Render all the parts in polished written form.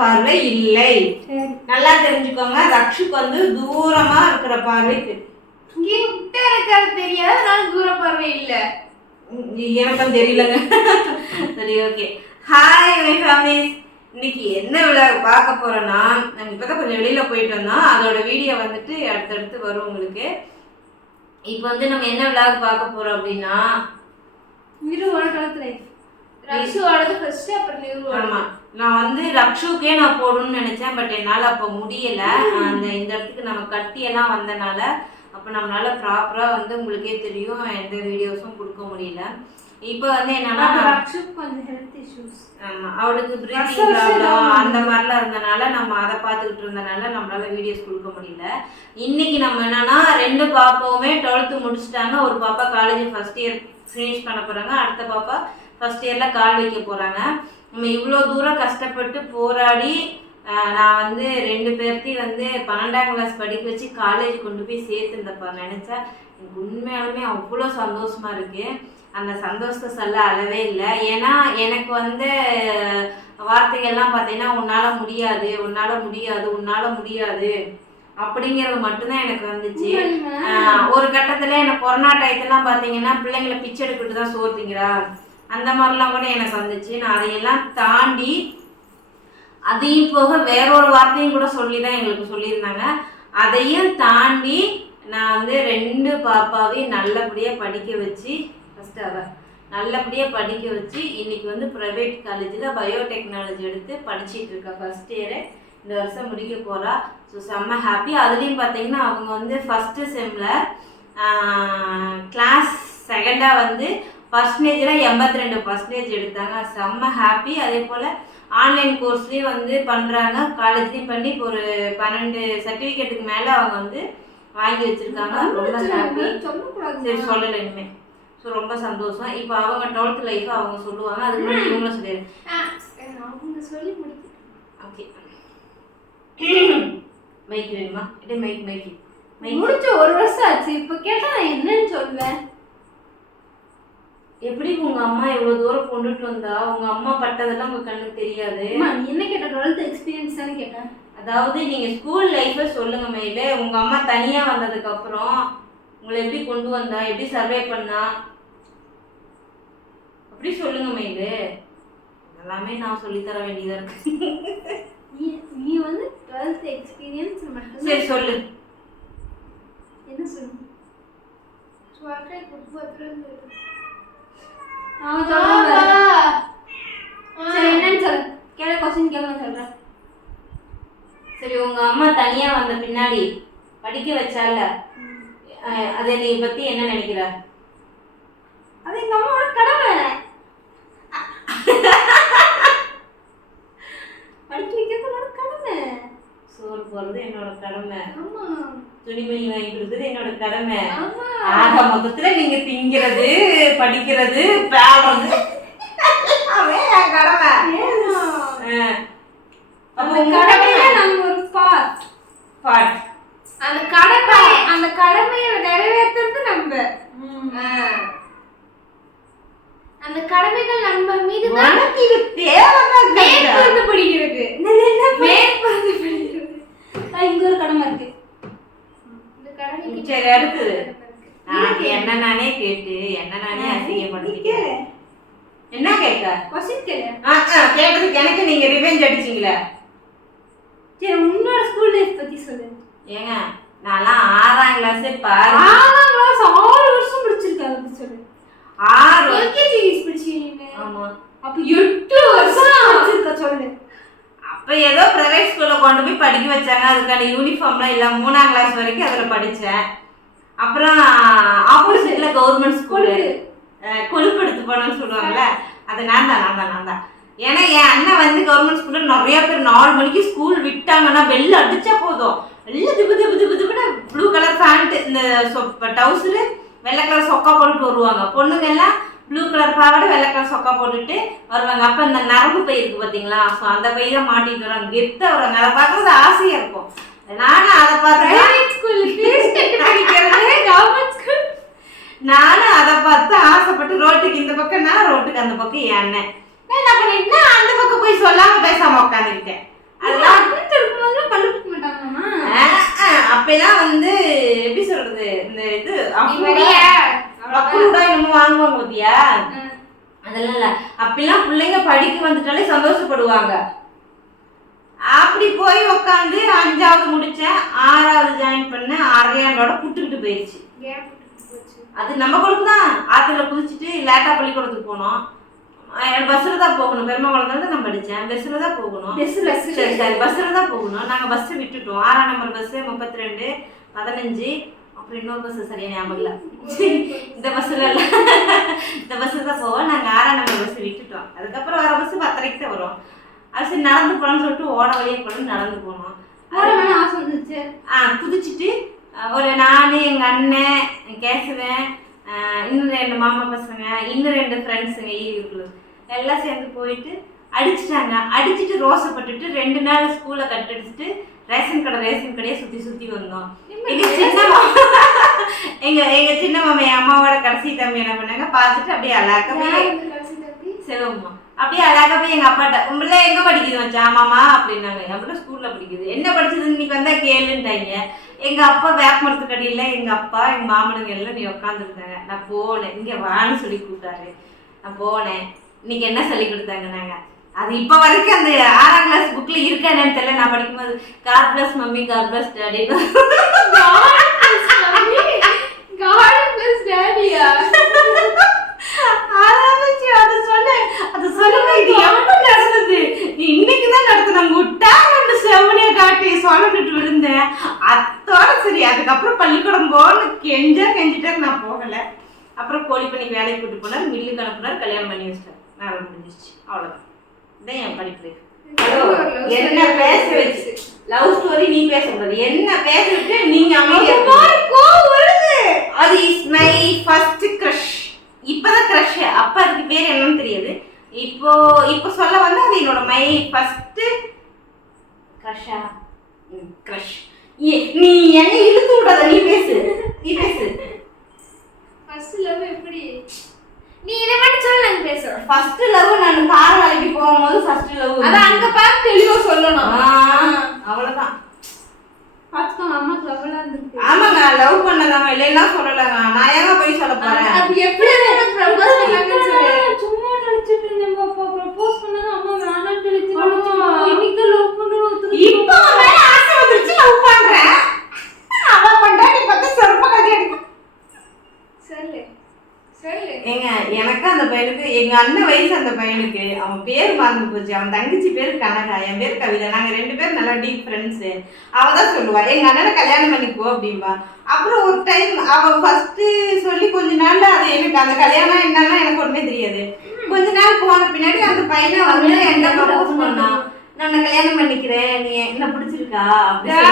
பார்வை இல்லை. நல்லா தெரிஞ்சுக்கோங்க. ரக்ஷுக்கு வந்து தூரமா இருக்கிற பார்வை கிட்ட இருக்காது தெரியாது, நான் தூர பார்வை இல்ல. எனக்கும் தெரியலங்க. சரி, ஓகே. Hi my families. இன்னைக்கு என்ன விளையாட பார்க்க போறோம்னா, நாங்கள் இப்போதான் கொஞ்சம் வெளியில போயிட்டு வந்தோம். அதோட வீடியோ வந்துட்டு அடுத்தடுத்து வரும் உங்களுக்கு. இப்போ வந்து நம்ம என்ன விளையாட பார்க்க போறோம் அப்படின்னா, நிறுவன காலத்துல ரக்ஷுவோடது ஃபர்ஸ்ட், அப்புறம் நிறுவன. ஆமா, நான் வந்து ரக்ஷுக்கே நான் போடணும்னு நினைச்சேன். பட் என்னால் அப்போ முடியல. இந்த இடத்துக்கு நம்ம கட்டியெல்லாம் வந்தனால அப்போ நம்மளால ப்ராப்பரா வந்து உங்களுக்கே தெரியும் எந்த வீடியோஸும் கொடுக்க முடியல. இப்போ வந்து என்னன்னா, ரக்ஷுக்கு கொஞ்சம் ஹெல்த் இஷ்யூஸ். ஆமா, அவளுக்கு பிரீத்திங் ப்ராப்ளம் அந்த மாதிரிலாம் இருந்தனால நம்ம அதை பார்த்துக்கிட்டு இருந்தனால நம்மளால வீடியோஸ் கொடுக்க முடியல. இன்னைக்கு நம்ம என்னன்னா, 2 பாப்பாவுமே 12th முடிச்சுட்டாங்க. ஒரு பாப்பா காலேஜ் ஃபர்ஸ்ட் இயர் ஃபினிஷ் பண்ண போறாங்க. அடுத்த பாப்பா ஃபர்ஸ்ட் இயர்ல கால் வைக்க போறாங்க. நம்ம இவ்வளோ தூரம் கஷ்டப்பட்டு போராடி நான் வந்து 2 பேர்த்தையும் வந்து 12ஆம் கிளாஸ் படிக்க வச்சு காலேஜ் கொண்டு போய் சேர்த்துருந்தப்பா நினைச்சா எனக்கு உண்மையாலுமே அவ்வளோ சந்தோஷமா இருக்கு. அந்த சந்தோஷத்தை சொல்ல அளவே இல்லை. ஏன்னா எனக்கு வந்து வார்த்தைகள்லாம் பார்த்தீங்கன்னா, உன்னால் முடியாது, உன்னால் முடியாது, உன்னால் முடியாது அப்படிங்கிறது மட்டும்தான் எனக்கு வந்துச்சு. ஒரு கட்டத்தில் எனக்கு கொரோனா டயத்துலாம் பார்த்தீங்கன்னா, பிள்ளைங்களை பிச்சை எடுக்கிட்டு தான் சோறு திங்கிறா அந்த மாதிரிலாம் கூட எனக்கு வந்துச்சு. நான் அதையெல்லாம் தாண்டி அதையும் போக வேறொரு வார்த்தையும் கூட சொல்லி தான் எங்களுக்கு சொல்லியிருந்தாங்க. அதையும் தாண்டி நான் வந்து 2 பாப்பாவையும் நல்லபடியாக படிக்க வச்சு, ஃபஸ்ட்டு அவள் நல்லபடியாக படிக்க வச்சு இன்னைக்கு வந்து ப்ரைவேட் காலேஜில் பயோடெக்னாலஜி எடுத்து படிச்சுட்டு இருக்கா. ஃபஸ்ட் இயரு இந்த வருஷம் முடிக்க போகிறா. ஸோ செம்ம ஹாப்பி. அதுலேயும் பார்த்தீங்கன்னா அவங்க வந்து ஃபஸ்ட்டு செம்மில் கிளாஸ் செகண்டாக வந்து பர்சன்டேஜில் 82% எடுத்தாங்க. செம்ம ஹாப்பி. அதே போல் ஆன்லைன் கோர்ஸ்லேயும் வந்து பண்ணுறாங்க, காலேஜ்லேயும் பண்ணி இப்போ ஒரு 12 சர்டிஃபிகேட்டுக்கு மேலே அவங்க வந்து வாங்கி வச்சுருக்காங்க. ரொம்ப ஹாப்பி. சரி, சொல்லலை இனிமேல். ஸோ ரொம்ப சந்தோஷம். இப்போ அவங்க 12th லைஃப்பை அவங்க சொல்லுவாங்க. அதுக்கு முன்னாடி இவங்களும் சொல்லி முடிக்க. ஓகே, மைக் வேணுமா? இதே மைக் முடிச்ச 1 வருஷம் ஆச்சு. இப்போ கேட்டால் நான் என்னன்னு சொல்லுவேன்? எப்படி உங்க அம்மா எவ்வளவு தூரம் கொண்டுட்டு வந்தா? உங்க அம்மா பட்டதெல்லாம் உங்க கண்ணுக்கு தெரியாது. நீ என்ன கேட்ட? 12th எக்ஸ்பீரியன்ஸ் தானே கேட்டேன். அதாவது நீங்க ஸ்கூல் லைஃபை சொல்லுங்க மயிலே. உங்க அம்மா தனியா வந்ததுக்கு அப்புறம் உங்களை எப்படி கொண்டு வந்தா, எப்படி சர்வே பண்ணா, அப்படி சொல்லுங்க மயிலே. எல்லாமே நான் சொல்லித்தர வேண்டியதா இருக்கு. நீ வந்து 12th எக்ஸ்பீரியன்ஸ் மட்டும். சரி சொல்லு. என்ன சொல்லு? சரி, உங்க அம்மா தனியா வந்த பின்னாடி படிக்க வச்சால, அதை நீ பத்தி என்ன நினைக்கிற? அது எங்க அம்மாவோட கடமை. படிக்க வைக்கிறது கடமை. சோறு போறது என்னோட கடமை. ஆமா. துணிமணி வாங்கி கொடுக்குறது என்னோட கடமை. ஆக மொத்தத்துல நீங்க திங்கிறது, படிக்கிறது, பேடுறது என் கடமை. அந்த கடமையில நம்ம ஒரு பார்ட். அந்த கடமையை நிறைவேற்றுறது நம்ம. அந்த கடமைகள் நம்ம மீது தான். இது தேவைதான். மேற்கொண்டு படிக்கிறது. மேற்கொண்டு படிக்கிறது. இங்க ஒரு கடமை இருக்கு. சரி, அடுத்தது என்ன நானே கேட்டு என்ன நானே அசிங்கப்படுத்திட்டேன். என்ன கேட்க? கொஸ்டின் கேளு. கேட்டதுக்கு எனக்கு நீங்க ரிவெஞ்ச் அடிச்சீங்களே. சரி, உன்னோட ஸ்கூல் லைஃப் பத்தி சொல்லு. ஏங்க, நான்லாம் 6ஆம் கிளாஸே பாரு. 6ஆம் கிளாஸ் 6 வருஷம் படிச்சிருக்காங்க. அப்படி சொல்லு. 6 எல்கேஜி படிச்சீங்க. ஆமா. அப்ப 8 வருஷம் படிச்சிருக்க சொல்லு. அப்ப ஏதோ பிரைவேட் ஸ்கூல்ல கொண்டு போய் படிக்க வச்சாங்க. அதுக்கான யூனிஃபார்ம்லாம் இல்லை. 3ஆம் கிளாஸ் வரைக்கும் அதில் படித்தேன். அப்புறம் ஆப்போசிட்ல கவர்மெண்ட் ஸ்கூலு கொழுப்படுத்து போனோம்னு சொல்லுவாங்கல்ல, அது நான் தான். ஏன்னா என் அண்ணன் வந்து கவர்மெண்ட் ஸ்கூலில் நிறைய பேர் 4 மணிக்கு ஸ்கூல் விட்டாங்கன்னா பெல் அடிச்சா போதும், எல்லாம் திப்பு ப்ளூ கலர் பேண்ட், இந்த டவுசரு வெள்ளை கலர் சொக்கா போட்டுட்டு வருவாங்க. பொண்ணுங்க எல்லாம் ப்ளூ கலர் பாவாடை வெள்ளை கலர் சொக்கா போட்டுட்டு வருவாங்க. அப்போ இந்த நரம்பு பை இருக்கு பார்த்தீங்களா, ஸோ அந்த பை தான் மாட்டிட்டு வராங்க. கெத்தாக வராங்க. அதை பார்க்குறது ஆசையாக இருக்கும். நானும் அதை பார்த்து ஆசைப்பட்டு ரோட்டுக்கு இந்த பக்கம் நான், ரோட்டுக்கு அந்த பக்கம் என் அண்ணன் என்ன பண்ணிட்டேன், அந்த பக்கம் போய் சொல்லாம பேசாம உட்காந்துக்கிட்டேன். கூட இன்னமும் வாங்குவாங்க பத்தியா. அதெல்லாம் இல்ல, அப்பெல்லாம் பிள்ளைங்க படிக்க வந்துட்டாலே சந்தோஷப்படுவாங்க. அப்படி போய் உட்காந்து 5வது முடிச்சேன், 6வது ஜாயின் பண்ணேன். 6 ஆண்டோட புட்டுக்கிட்டு போயிடுச்சு. அது நம்ம கொடுக்கு தான். ஆத்துல குதிச்சுட்டு லேட்டா பள்ளிக்கூடத்துக்கு போனோம். பஸ்ஸில் தான் போகணும். பெருமாகுளத்துல தான் நான் படித்தேன். பஸ்ஸில் தான் போகணும். சரி பஸ்ஸில் தான் போகணும். நாங்கள் பஸ்ஸை விட்டுட்டோம். 6ஆம் நம்பர் பஸ்ஸு 32, 15, அப்புறம் இன்னொரு பஸ்ஸு சரியா ஞாபகம் இல்லை. இந்த பஸ்ஸில் இல்லை, இந்த பஸ்ஸில் தான் போவோம். நாங்கள் 6ஆம் நம்பர் பஸ்ஸை விட்டுட்டோம். அதுக்கப்புறம் வர பஸ்ஸு 10:30க்கு தான் வரும். அது சரி நடந்து போகலான்னு சொல்லிட்டு ஓட வழியே போகணும், நடந்து போனோம். ஆசை வந்துச்சு. குதிச்சுட்டு ஒரு நான், எங்கள் அண்ணன், கேசுவேன், இன்னும் 2 மாமா பசங்க, இன்னும் 2 ஃப்ரெண்ட்ஸுங்க ஈவிக்குள்ள எல்லாம் சேர்ந்து போயிட்டு அடிச்சுட்டாங்க. அடிச்சுட்டு ரோசப்பட்டுட்டு 2 நாள் ஸ்கூலை கட்டடிச்சுட்டு ரேஷன் கடையை சுற்றி வந்தோம். எங்கள் சின்ன மாமா என் அம்மாவோட கடைசி தம்பி என்ன பண்ணாங்க, பார்த்துட்டு அப்படியே அழகா செல்வம்மா அப்படியே அழகா போய் எங்கள் அப்பாட்ட உங்களே எங்கே படிக்குது வச்சான் மாமா அப்படின்னாங்க. என் கூட ஸ்கூலில் படிக்குது. என்ன படிச்சதுன்னு இன்னைக்கு வந்தால் கேளுன்ட்டாங்க. எங்கள் அப்பா வேப்பமரத்துக்கு அடியில் எங்கள் அப்பா எங்கள் மாமனுங்க எல்லாம் நீ உட்காந்துருந்தாங்க. நான் போனேன், இங்கே வான்னு சொல்லி கூப்பிட்டாரு. நான் போனேன். இன்னைக்கு என்ன சொல்லி கொடுத்தாங்க நாங்கள் அது இப்போ வரைக்கும் அந்த 6ஆம் கிளாஸ் புக்கில் இருக்கா என்னன்னு தெரியல. நான் படிக்கும்போது God bless mummy, God bless daddy. அது சொல்லுங்க, இது எப்ப நடந்தது? நீ இன்னைக்கு தான் நடத்தின முட்டா ஒன்று செவனியை காட்டி சொல்லணுட்டு விழுந்தேன். அத்தோட சரி. அதுக்கப்புறம் பள்ளிக்கூடம் போன்னு கெஞ்சிட்டே நான் போகலை. அப்புறம் கோழி பண்ணிக்கு வேலைக்கு கூட்டு போனார், மில்லுக்கு அனுப்புனார், கல்யாணம் பண்ணி வச்சிட்டார். நல்லா முடிஞ்சிச்சு. அவ்வளோதான். இதான் என் படிப்பு. என்ன பேச வச்சு லவ் ஸ்டோரி நீ பேசக்கூடாது. என்ன பேச விட்டு நீங்க அமைதியா. அது இஸ் மை ஃபர்ஸ்ட் கிரஷ். இப்பதான் கிரஷ். அப்ப அதுக்கு பேர் என்னன்னு தெரியாது. இப்போ சொல்ல வந்து அது என்னோட மை ஃபர்ஸ்ட் கிரஷா. கிரஷ். நீ என்ன இழுத்து விடாத. நீ பேசு. ஃபர்ஸ்ட் லவ் எப்படி? நீ இத மட்டும் சொல்ல, நான் பேசுறேன். ஃபர்ஸ்ட் லவ் நான் கார் வேலைக்கு போகும்போது ஃபர்ஸ்ட் லவ். அத அங்க பார்த்து தெளிவா சொல்லணும். அவ்வளவுதான். பாத்துக்கோங்க, அம்மாக்கு லவ்லாம் இருந்துருக்கு. ஆமாங்க, லவ் பண்ணதாங்க, இல்லைன்னா சொல்லலங்க. நான் ஏங்க போய் சொல்ல போறேன்? அது எப்படி எனக்கு ப்ரப்போஸ் பண்ணாங்கன்னு சொல்லு. சும்மா நினைச்சிட்டு இருந்தேன். அப்பா ப்ரப்போஸ் பண்ணாங்க, அம்மா வேணாம்னு சொல்லிச்சு. இன்னைக்கு லவ் பண்றோம். இப்போ மேல ஆசை வந்துருச்சு, லவ் பண்றேன். அவ பண்றா, நீ பத்த சொற்ப கட்டி அடிக்க. சொல்லு. ஏங்க எனக்கு அந்த பையனுக்கு, எங்க அண்ணன் வயசு அந்த பையனுக்கு, அவன் பேர் மறந்து போச்சு. அவன் தங்கச்சி பேர் கனகா, என் பேர் கவிதா. நாங்க 2 பேரும் நல்லா டீப் ஃப்ரெண்ட்ஸு. அவ தான் சொல்லுவா எங்க அண்ணனை கல்யாணம் பண்ணிக்கோ அப்படின்பா. அப்புறம் ஒரு டைம் அவ ஃபர்ஸ்ட் சொல்லி கொஞ்ச நாள்ல அது எனக்கு அந்த கல்யாணம் என்னன்னா எனக்கு ஒண்ணுமே தெரியாது. கொஞ்ச நாள் போன பின்னாடி அந்த பையனை வந்து என்ன ப்ரப்போஸ் பண்ணான். நான் கல்யாணம் பண்ணிக்கிறேன், நீ என்ன பிடிச்சிருக்கா அப்படின்னு.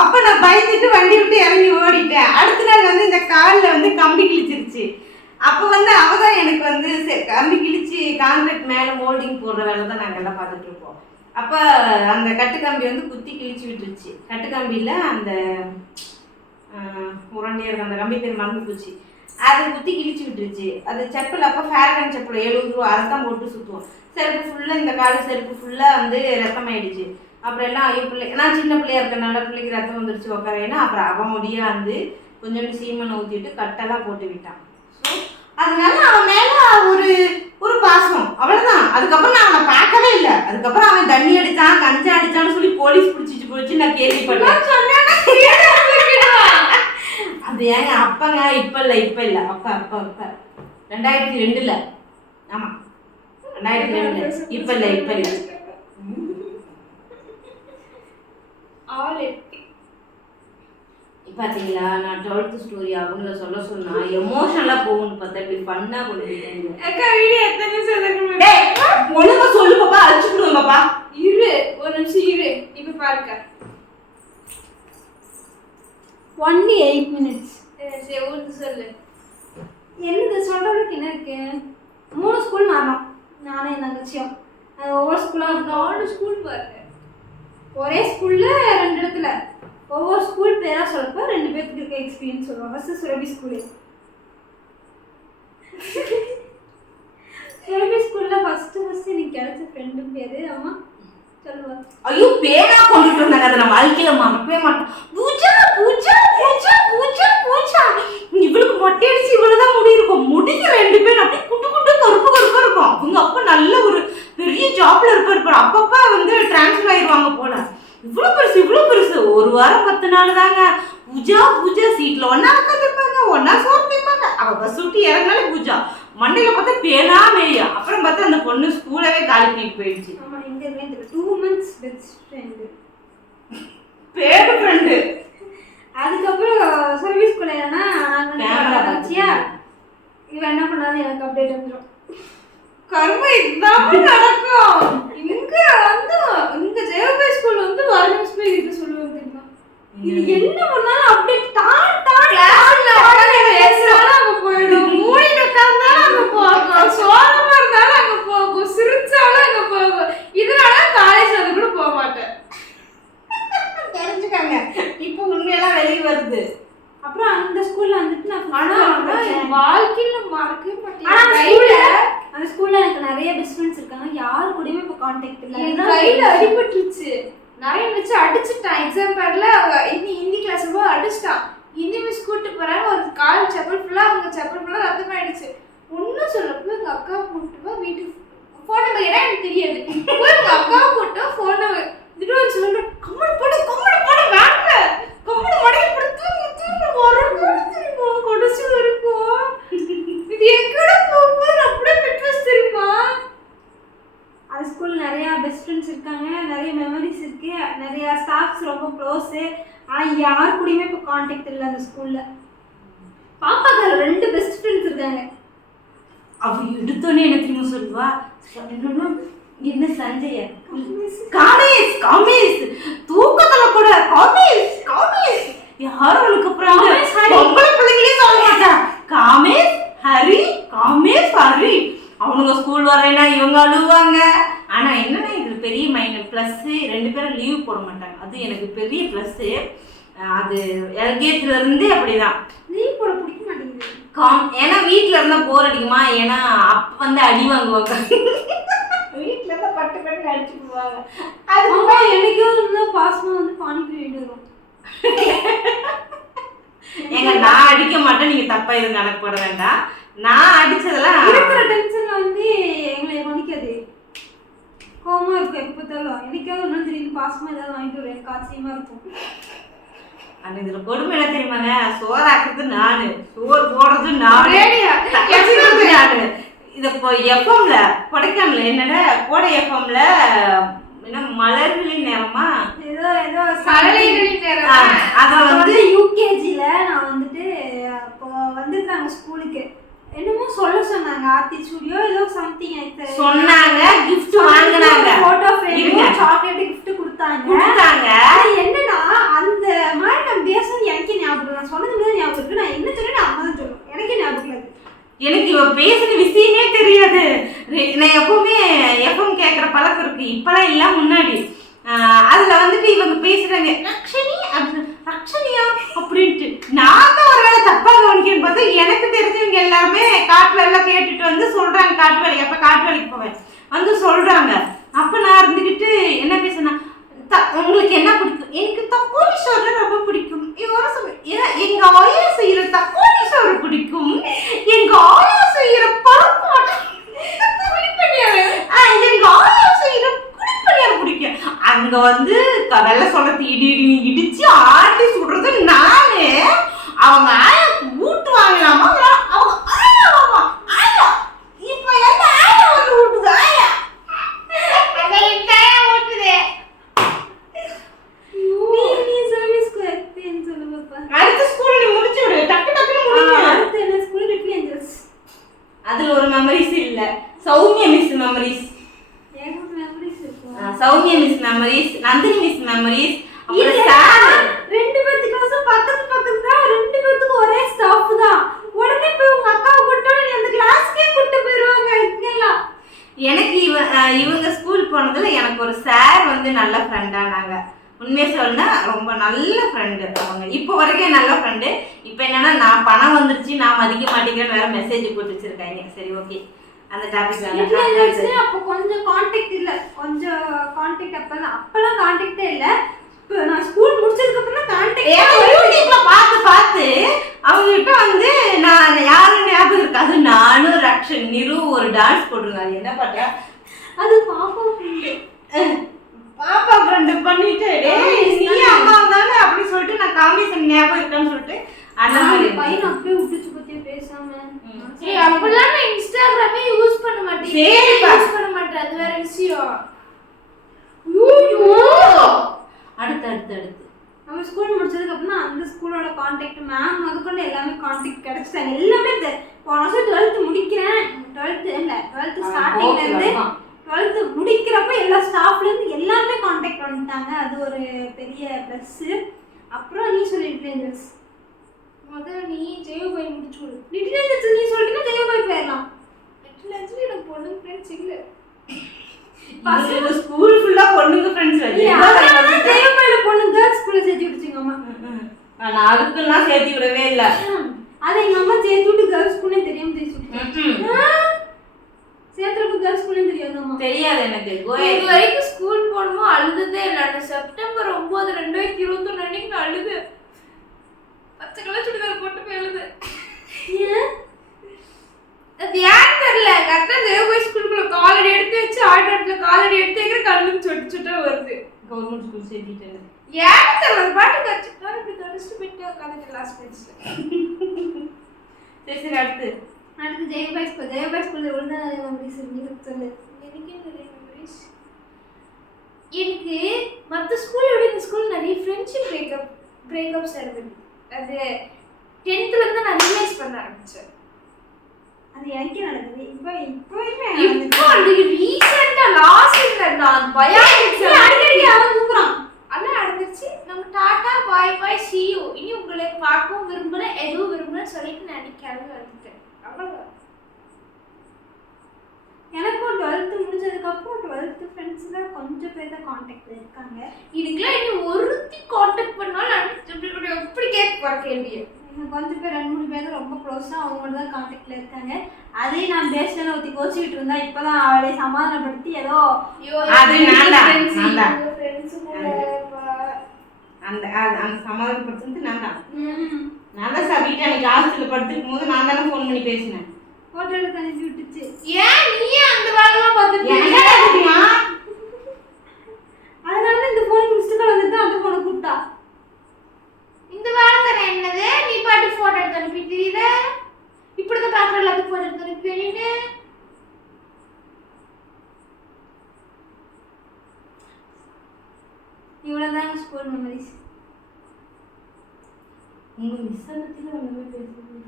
அப்ப நான் பயந்துட்டு வண்டி விட்டு இறங்கி ஓடிட்டேன். அடுத்த நாள் வந்து இந்த காலில் வந்து கம்பி கிழிச்சிருச்சு. அப்போ வந்து அவதான் எனக்கு வந்து கம்பி கிழிச்சு கான்கிரீட் மேலே மோல்டிங் போடுற வேலை தான் நாங்கள் எல்லாம் பார்த்துட்டு இருப்போம். அப்போ அந்த கட்டுக்கம்பி வந்து குத்தி கிழிச்சு விட்டுருச்சு. கட்டுக்கம்பியில் அந்த உரண்டியாக இருக்க அந்த கம்பி பேர் மறந்து போச்சு. அதை குத்தி கிழிச்சு விட்டுருச்சு. அது செப்பல் அப்போ ஃபேரகன் செப்பல் 70 ரூபா, அதை தான் போட்டு சுற்றுவோம். செருப்பு ஃபுல்லாக, இந்த காலு செருப்பு ஃபுல்லாக வந்து ரத்தமாயிடுச்சு. அப்புறம் எல்லாம் ஐயோ பிள்ளை, நான் சின்ன பிள்ளையா இருக்கனால பிள்ளைக்கு ரத்தம் வந்துருச்சு உட்காரேன்னா. அப்புறம் அவன் முடியா வந்து கொஞ்சோண்டு சீமனை ஊற்றிட்டு கட்டெல்லாம் போட்டு விட்டான். ஸோ அதனால அவன் மேலே ஒரு பாசம், அவ்வளோதான். அதுக்கப்புறம் நான் அவனை பார்க்கவே இல்லை. அதுக்கப்புறம் அவன் தண்ணி அடித்தான், கஞ்சா அடித்தான்னு சொல்லி போலீஸ் பிடிச்சிட்டு போச்சு நான் கேள்விப்பட்டேன். அது ஏங்க அப்பங்க, இப்போ இல்லை, அப்போ 2002. ஆமாம் 2002. இப்போ இல்லை. பாத்தீங்களா, நான் 12th ஸ்டோரி அவங்கள சொல்ல சொன்னா எமோஷனலா போகும்னு பார்த்தா இப்படி பண்ணா கொண்டு அக்கா வீடியோ எத்தனை நிமிஷம்? டேய் ஒழுங்கா சொல்லு பாப்பா, அடிச்சுடுங்க பாப்பா. இரு ஒரு நிமிஷம் இரு. இப்ப பாருங்க 18 minutes. சரி ஊருக்கு சொல்லு. என்னது சொல்றதுக்கு என்ன இருக்கு? 3 ஸ்கூல் மாறணும், நானும் என் தங்கச்சியும். அது ஒவ்வொரு ஸ்கூலா 4 ஸ்கூல் பாருங்க. ஒரே ஸ்கூல்ல 2 இடத்துல ஒவ்வொரு ஸ்கூல் பேரா சொல்லப்போ 2 பேருக்கு இருக்க எக்ஸ்பீரியன்ஸ் சொல்லுவாங்க. First Surabhi school. சுரபி ஸ்கூல்ல ஃபர்ஸ்ட் எனக்கு கிடைச்ச ஃப்ரெண்டு பேரு அம்மா சொல்லுவா. ஐயோ பேனா கொண்டுட்டு வந்தாங்க, அதை நான் வாழ்க்கையில மறக்கவே மாட்டேன். பூஜா பூஜா பூஜா பூஜா பூஜா. இவளுக்கு மொட்டை அடிச்சு இவ்வளவுதான் முடி இருக்கும். முடிக்கு 2 பேரும் அப்படியே குண்டு குண்டு கருப்பு கருப்பா இருக்கும். அவங்க அப்பா நல்ல ஒரு பெரிய ஜாப்ல இருப்பாரு. அப்பப்ப வந்து டிரான்ஸ்ஃபர் ஆயிடுவாங்க போல. இவ்வளவு பெருசு ஒரு வாரம் 10 நாள் தாங்க. பூஜா பூஜா சீட்ல ஒன்னா உட்காந்துருப்பாங்க, ஒன்னா சோறு திப்பாங்க. அவ பஸ் விட்டு இறங்கினாலே பூஜா. மண்டையில பார்த்தா பேனா மேயா. அப்புறம் பார்த்தா அந்த பொண்ணு ஸ்கூலவே காலி பண்ணிட்டு போயிடுச்சு. ஆமா, இங்க 2 months பெஸ்ட் ஃப்ரெண்ட், பேரு ஃப்ரெண்டு. அதுக்கப்புறம் சர்வீஸ் ஸ்கூல்ல என்னன்னா நாங்க வச்சியா இவ என்ன பண்ணாலும் எனக்கு அப்டேட் வந்துடும். கர்ம இதுதான் நடக்கும். இங்க வந்து இங்க ஜெயபே ஸ்கூல்ல வந்து வார்டன்ஸ் போய் இது சொல்லுவாங்க தெரியுமா, இது என்ன பண்ணாலும் அப்டேட் தான் கிளாஸ்ல உட்கார்ந்து பேசுறாங்க அங்க போய்டும். மூடிட்டு உட்கார்ந்தாலும் அங்க போகும். சோகமா இருந்தாலும் அங்க போகும். சிரிச்சாலும் அங்க போகும். இதனால காலேஜ் வந்து கூட போக மாட்டேன். தெரிஞ்சுக்காங்க. இப்போ உண்மையெல்லாம் வெளியே வருது. அப்புறம் அந்த ஸ்கூல்ல வந்துட்டு நான் வாழ்க்கையில மறக்கவே மாட்டேன். அந்த ஸ்கூல்ல எனக்கு நிறைய பெஸ்ட் ஃப்ரெண்ட்ஸ் இருக்காங்க. யாரு கூடயுமே இப்போ கான்டாக்ட் இல்ல. என் கையில அடிபட்டுருச்சு. நிறைய வச்சு அடிச்சுட்டான். எக்ஸாம் பேட்ல ஹிந்தி கிளாஸ் போய் அடிச்சிட்டான். ஹிந்தி மிஸ் கூட்டு போறாங்க. ஒரு கால் செப்பல் ஃபுல்லா அவங்க செப்பல் ஃபுல்லா ரத்தமாயிடுச்சு. ஒன்னும் சொல்லப்போ எங்க அக்கா கூப்பிட்டு போய் வீட்டுக்கு போன் நம்பர் ஏன்னா எனக்கு தெரியாது. போய் எங்க அக்கா கூப்பிட்டு போன் நம்பர் திடீர்னு சொல்லிட்டு கம்மல் போட வேண்ட கம்மல் மடை கொடுத்து வரும் தெரியுமா, கொடிச்சு இருக்கும். இது எங்கட போகும்போது அப்படியே பெட்ரஸ் தெரியுமா. அந்த ஸ்கூல்ல நிறைய பெஸ்ட் ஃப்ரெண்ட்ஸ் இருக்காங்க, நிறைய மெமரிஸ் இருக்கு, நிறைய ஸ்டாஃப்ஸ் ரொம்ப க்ளோஸ். ஆனா யார் கூடயுமே இப்போ கான்டாக்ட் இல்லை அந்த ஸ்கூல்ல. பாப்பாக்கு 2 பெஸ்ட் ஃப்ரெண்ட்ஸ் இருக்காங்க. அவ எடுத்தோன்னே என்ன தெரியுமா சொல்லுவா, என்ன சஞ்சய காமேஷ் காமேஷ் தூக்கத்துல கூட காமேஷ் காமேஷ் யாரும் அவளுக்கு அப்புறம் பொம்பளை பிள்ளைங்களே சொல்ல மாட்டா. காமேஷ் ஹரி காமேஷ் ஹரி. அவனுங்க ஸ்கூல் வரலைன்னா இவங்க அழுவாங்க. ஆனா என்னன்னா இது பெரிய ப்ளஸ் 2 பேரும் லீவ் போட மாட்டாங்க. அது எனக்கு பெரிய ப்ளஸ். அது எல்கேஜில இருந்தே அப்படிதான். லீவ் போட பிடிக்க மாட்டேங்குது. ஏன்னா வீட்டுல இருந்தா போர் அடிக்குமா. ஏன்னா அப்ப வந்து அடி வாங்குவாங்க. வீட்டுல இருந்தா பட்டு பட்டு அடிச்சு போவாங்க. அதுக்கு என்னைக்கோ இருந்தா பாசமா வந்து பானிபூரி வேண்டி வரும். ஏங்க நான் அடிக்க மாட்டேன், நீங்க தப்பா எதுவும் கணக்கு போட வேண்டாம். நான் அடிச்சதெல்லாம் இருக்கிற டென்ஷன்ல வந்து எங்களை மன்னிக்காது. கோவமா இருக்கும் எப்ப பார்த்தாலும். என்னைக்காவது ஒரு நாள் திடீர்னு பாசமா ஏதாவது வாங்கிட்டு வரும். எனக்கு ஆச்சரியமா இருக்கும். ஆனா இதுல கொடுமை என்ன தெரியுமாங்க, சோறு ஆக்குறது நானு, சோறு போடுறது நானு, நானு. இத எஃப்எம்ல கொடைக்கானல என்னடா கோடை எஃப்எம்ல என்ன மலர்களின் நேரமா ஏதோ ஏதோ மழலைகளின் நேரம். அத வந்து யூகேஜில நான் வந்துட்டு அப்போ வந்துட்டாங்க ஸ்கூலுக்கு. என்னமோ சொல்ல சொன்னாங்க. ஆர்த்தி ஸ்டுடியோ ஏதோ சம்திங் சொன்னாங்க. gift வாங்குனாங்க. போட்டோ ஃப்ரேம் சாக்லேட் gift கொடுத்தாங்க. என்னன்னா அந்த மாதிரி நான் பேசுறது எனக்கே ஞாபகம். நான் சொன்னது மாதிரி ஞாபகம் இருக்கு. நான் என்ன சொன்னேன் அம்மா தான் சொல்லுவேன். எனக்கே ஞாபகம் இல்லை. எனக்கு இவ பேசுன விஷயமே தெரியாது. நான் எப்பவுமே எஃப்எம் கேட்குற பழக்கம் இருக்கு. இப்பெல்லாம் இல்ல, முன்னாடி. அதுல வந்துட்டு இவங்க பேசுறாங்க ரக்ஷனி ரக்ஷனியா அப்படின்ட்டு. நான் தான் ஒரு வேலை தப்பா கவனிக்கன்னு பார்த்தா எனக்கு தெரிஞ்சவங்க எல்லாருமே காட்டு வேலை கேட்டுட்டு வந்து சொல்றாங்க. காட்டு வேலைக்கு அப்ப காட்டு வேலைக்கு போவேன் வந்து சொல்றாங்க. அப்ப நான் இருந்துகிட்டு என்ன பேசுனா, உங்களுக்கு என்ன பிடிக்கும்? எனக்கு தக்காளி சோறு ரொம்ப பிடிக்கும். எங்க ஆயா செய்யற தக்காளி சோறு பிடிக்கும். எங்க ஆயா செய்யற பருப்பு எங்க ஆயா செய்யற குடிப்பணியாரம் பிடிக்கும். அங்க வந்து வெள்ளை சொல்லத்தை இடிச்சு ஆட்டி சுடுறது நானு. அவங்க ஆயா ஊட்டு வாங்கலாமா, அவங்க ஆயாவாமா ஆயா. இப்ப என்ன ஆயா வந்து ஊட்டுது, ஆயா ஊட்டுது. அடுத்த ஸ்கூல் நீ முடிச்சு விடு, டக்கு டக்குன்னு முடிச்சு. அடுத்து என்ன ஸ்கூல் லிட்டில் ஏஞ்சல்ஸ். அதுல ஒரு மெமரிஸ் இல்ல. சௌமியா மிஸ் மெமரிஸ், எனக்கு மெமரிஸ் இருக்கும். Soumya miss memories, Nandini miss memories. அப்புறம் சார் 2 பேத்துக்கு பக்கத்து பக்கத்து தான். 2 பேத்துக்கு ஒரே ஸ்டாஃப் தான். உடனே போய் உங்க அக்காவை கூட்டு நீ அந்த கிளாஸ்க்கே கூட்டு போயிருவாங்க. இதெல்லாம் எனக்கு இவங்க ஸ்கூல் போனதுல எனக்கு ஒரு சார் வந்து நல்ல ஃப்ரெண்டானாங்க. உண்மையை சொன்னா ரொம்ப நல்ல ஃப்ரெண்டு அவங்க. இப்போ வரைக்கும் நல்ல ஃப்ரெண்டு. இப்போ என்னன்னா நான் பணம் வந்துருச்சு நான் மதிக்க மாட்டேங்கிறேன்னு வேற மெசேஜ் போட்டு வச்சிருக்காங்க. சரி ஓகே, அந்த டாபிக் அப்போ கொஞ்சம் கான்டாக்ட் இல்லை. கொஞ்சம் கான்டாக்ட் அப்பெல்லாம் கான்டாக்டே இல்லை. இப்போ நான் ஸ்கூல் முடிச்சதுக்கப்புறம் கான்டாக்ட் யூடியூப்ல பார்த்து அவங்க கிட்ட வந்து நான் யாரும் ஞாபகம் இருக்காது. நானும் ரக்ஷன் நிரு ஒரு டான்ஸ் போட்டிருங்க. அது என்ன பாட்டா? அது பாப்பா பாப்பா ஃப்ரெண்டு பண்ணிட்டு நீ அம்மா தானே அப்படி சொல்லிட்டு நான் காம்பினேஷன் ஞாபகம் இருக்கான்னு சொல்லிட்டு அந்த மாதிரி பையன் அப்படியே விட்டுச்சு பத்தி பேசாம. அப்பெல்லாம் நான் இன்ஸ்டாகிராமே யூஸ் பண்ண மாட்டேன். சரிப்பா. யூஸ் பண்ண மாட்டேன், அது வேற விஷயம். அடுத்து நம்ம ஸ்கூல் முடிச்சதுக்கு அப்புறம் அந்த ஸ்கூலோட கான்டாக்ட் மேம் முதற்கொண்டு எல்லாமே கான்டாக்ட் கிடைச்சிட்டாங்க. எல்லாமே போன வருஷம் 12th முடிக்கிறேன், 12th ஸ்டார்டிங்ல இருந்து 12th முடிக்கிறப்ப எல்லா ஸ்டாஃப்ல இருந்து எல்லாமே கான்டாக்ட் பண்ணிட்டாங்க. அது ஒரு பெரிய ப்ளஸ். அப்புறம் நீ சொல்லிட்டு முதல்ல நீ ஜெயோபாய் முடிச்சு விடு. லிட்டில் நீ சொல்லிட்டு ஜெயோபாய் போயிடலாம். லிட்டில் எனக்கு பொண்ணுங்க ஃப்ரெண்ட்ஸ் இல்லை. பசங்க ஸ்கூல் ஃபுல்லா பொண்ணுங்க ஃப்ரெண்ட்ஸ் வந்து ஜெயோபாயில பொண்ணு கேர்ள்ஸ் ஸ்கூல்ல சேர்த்து விட்டுச்சுங்க அம்மா. நான் அதுக்குலாம் சேர்த்து விடவே இல்லை. அதை எங்க அம்மா சேர்த்து விட்டு கேர்ள்ஸ் ஸ்கூல்லே தெரியாம சேர்த்துறப்ப கேர்ள்ஸ் ஸ்கூல்லே தெரியாதும்மா. தெரியாது எனக்கு. இது வரைக்கும் ஸ்கூல் போகணுமோ அழுததே இல்லை. அந்த செப்டம்பர் 9, 2021 அன்னைக்கு நான் அழுது பச்சை கலர் சுடிதார் போட்டு போய் அழுது. அது ஏன் தெரியல. கரெக்டா ஜெயோபாய் ஸ்கூலுக்குள்ள காலடி எடுத்து வச்சு ஆட்டோட்ல காலடி எடுத்து வைக்கிற கண்ணு சொட்டு சொட்டா வருது. கவர்மெண்ட் ஸ்கூல் சேர்த்திட்டேன். ஏன் தெரியல. அது பாட்டு கடிச்சு இப்படி கடிச்சிட்டு போயிட்டு உட்காந்து கிளாஸ் பெஞ்சில். சரி அடுத்து ஜெயோபாய் ஸ்கூல்ல விழுந்தா நிறைய மெமரிஸ் இருக்கு. சொல்லு. எனக்கே நிறைய மெமரிஸ். எனக்கு மற்ற ஸ்கூலை விட இந்த ஸ்கூல் நிறைய ஃப்ரெண்ட்ஷிப் பிரேக்கப்ஸ் நடந்தது. அது 10th இருந்து நான் ரியலைஸ் பண்ண ஆரம்பிச்சேன். அது எனக்கே நடக்குது. இப்போ அது ரீசெண்டா லாஸ்ட் இந்த நான் பயாலஜி அடிக்கடி அவன் தூக்குறான். அண்ணா நடந்துச்சு. நம்ம டாடா பாய் பாய் see you. இனி உங்களை பார்க்கவும் விரும்பல, எதுவும் விரும்பல சொல்லிட்டு நான் கிளம்பி வந்துட்டேன். அவ்வளவுதான். எனக்கும் 12th முடிஞ்சதுக்கப்புறம் 12th ஃப்ரெண்ட்ஸ்ல கொஞ்சம் பேர் தான் கான்டாக்ட்ல இருக்காங்க. இதுக்கெல்லாம் இனி ஒருத்தி கான்டாக்ட் பண்ணாலும் எப்படி கேட்க கேள்வியை கொஞ்சம் பேர் 2-3 பேர் ரொம்ப க்ளோஸா அவங்க தான் கான்டாக்ட்ல இருக்காங்க. அதையும் நான் பேசல ஒத்தி கோச்சிக்கிட்டு இருந்தா இப்பதான் அவளை சமாதானப்படுத்தி ஏதோ அது நான்தான் அந்த அந்த சமாதானப்படுத்துறது நான் தான் சார் வீட்டு அன்னைக்கு ஹாஸ்டல்ல படுத்துக்கும் போது நான் தானே ஃபோன் பண்ணி பேசினேன். போட்டோ எடுத்து அனுப்பி விட்டுச்சு. ஏன் நீயே அந்த வேலைலாம் பார்த்துட்டு அதனால இந்த போனுக்கு மிஸ்டு கால் வந்துட்டு அந்த போனை கூப்பிட்டா. இந்த வேலை தானே என்னது? நீ பாட்டு போட்டோ எடுத்து அனுப்பி தெரியுத இப்படிதான் பார்க்குற எல்லாத்துக்கும் போட்டோ எடுத்து அனுப்பி தெரியுது. இவ்வளவுதான் ஸ்கூல் மெமரிஸ். உங்க மிஸ் பத்தில ஒண்ணுமே பேசுறது.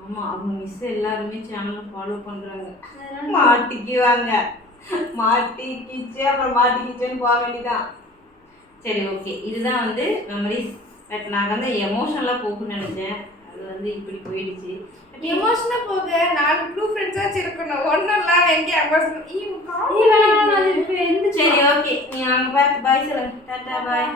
ஆமா அவங்க மிஸ் எல்லாருமே சேனலை ஃபாலோ பண்றாங்க. மாட்டிக்குவாங்க. மாட்டிக்கிச்சு அப்புறம் மாட்டிக்கிச்சேன்னு போக வேண்டியதான். சரி ஓகே இதுதான் வந்து மெமரிஸ். பட் நான் வந்து எமோஷனலாக போகணும்னு நினைச்சேன். அது வந்து இப்படி போயிடுச்சு. எமோஷனா போக 4 ப்ளூ ஃப்ரெண்ட்ஸாச்சும் இருக்கணும். ஒன்றும் எங்கே எமோஷனல் சரி ஓகே நீ அங்கே பார்த்து பாய் சொல்லுங்க. டாட்டா பாய்.